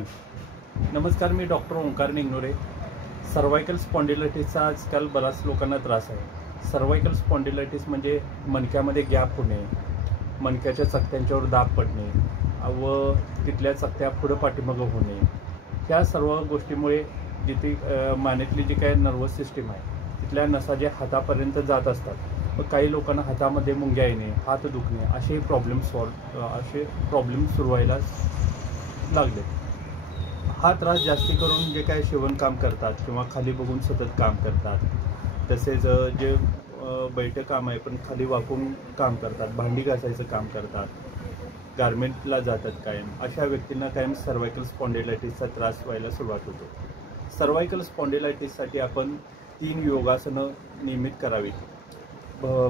नमस्कार, मी doctor Omkar निंगनोरे. Cervical स्पॉन्डिलायटिसचा आजकाल बऱ्याच लोकांना त्रास आहे. सर्वायकल स्पॉन्डिलायटिस म्हणजे मणक्यामध्ये गॅप होणे, मणक्याच्या चकत्यांच्यावर दाब पडणे व तिथल्या चकत्या पुढं पाठीमागं होणे. ह्या सर्व गोष्टीमुळे जिथे मानेतली जी काय नर्वस सिस्टीम आहे तिथल्या नसा जे हातापर्यंत जात असतात व काही लोकांना हातामध्ये मुंग्या येणे, हात दुखणे असे प्रॉब्लेम सुरू व्हायला लागले. हा त्रास जास्ती करून जे काय शिवणकाम करतात किंवा खाली बघून सतत काम करतात, तसेच जे बैठं काम आहे पण खाली वाकून काम करतात, भांडी घासायचं काम करतात, गारमेंटला जातात कायम, अशा व्यक्तींना कायम सर्वायकल स्पॉन्डिलायटिसचा त्रास व्हायला सुरुवात होतो. सर्वायकल स्पॉन्डिलायटिससाठी आपण 3 योगासनं नियमित करावीत.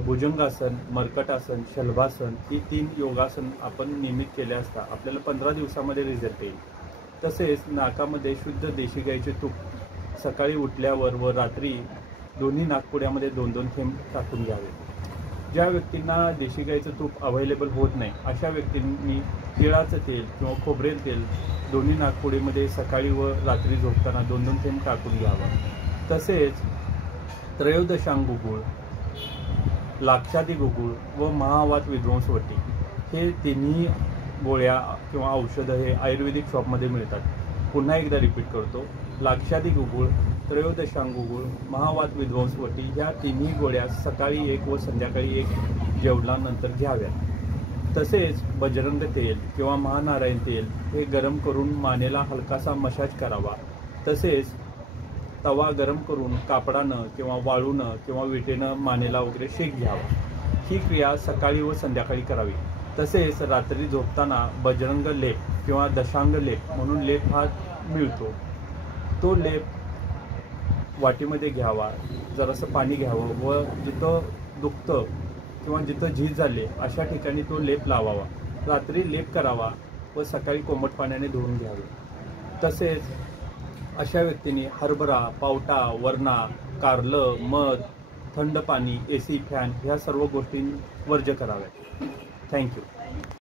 भुजंगासन, मर्कटासन, शलभासन ही 3 योगासन आपण नियमित केले असता आपल्याला 15 दिवसामध्ये रिझल्ट येईल. तसेच नाकामध्ये शुद्ध देशी गाईचे तूप सकाळी उठल्यावर व रात्री दोन्ही नाकपुड्यामध्ये 2-2 थेंब टाकून घ्यावे. ज्या व्यक्तींना देशी गाईचं तूप अवेलेबल होत नाही अशा व्यक्तींनी तिळाचं तेल किंवा खोबरेल तेल दोन्ही नाकपुडीमध्ये सकाळी व रात्री झोपताना 2-2 थेंब टाकून घ्यावं. तसेच त्रयोदशांग गुगुळ, लाक्षादी गुगुळ व महावात विध्वंसवटी हे तिन्ही गोळ्या किंवा औषधं हे आयुर्वेदिक शॉपमध्ये मिळतात. पुन्हा एकदा रिपीट करतो, लाक्षादी गुगुळ, त्रयोदशांग गुगुळ, महावात विध्वंसवटी ह्या तिन्ही गोळ्या सकाळी 1 व संध्याकाळी 1 जेवणानंतर घ्याव्यात. तसेच बजरंग तेल किंवा महानारायण तेल हे गरम करून मानेला हलकासा मसाज करावा. तसेच तवा गरम करून कापडानं किंवा वाळूनं किंवा विटेनं मानेला वगैरे शेक घ्यावा. ही क्रिया सकाळी व संध्याकाळी करावी. तसेच रात्री झोपताना बजरंग लेप किंवा दशांग लेप म्हणून लेप हा मिळतो, तो लेप वाटीमध्ये घ्यावा, जरासं पाणी घ्यावं व जिथं दुखतं किंवा जिथं झीज झाले अशा ठिकाणी तो लेप लावावा. रात्री लेप करावा व सकाळी कोमट पाण्याने धुवून घ्यावे. तसेच अशा व्यक्तींनी हरभरा, पावटा, वरणा, कारलं, मध, थंड पाणी, AC, फॅन ह्या सर्व गोष्टी वर्ज्य कराव्या. थँक्यू.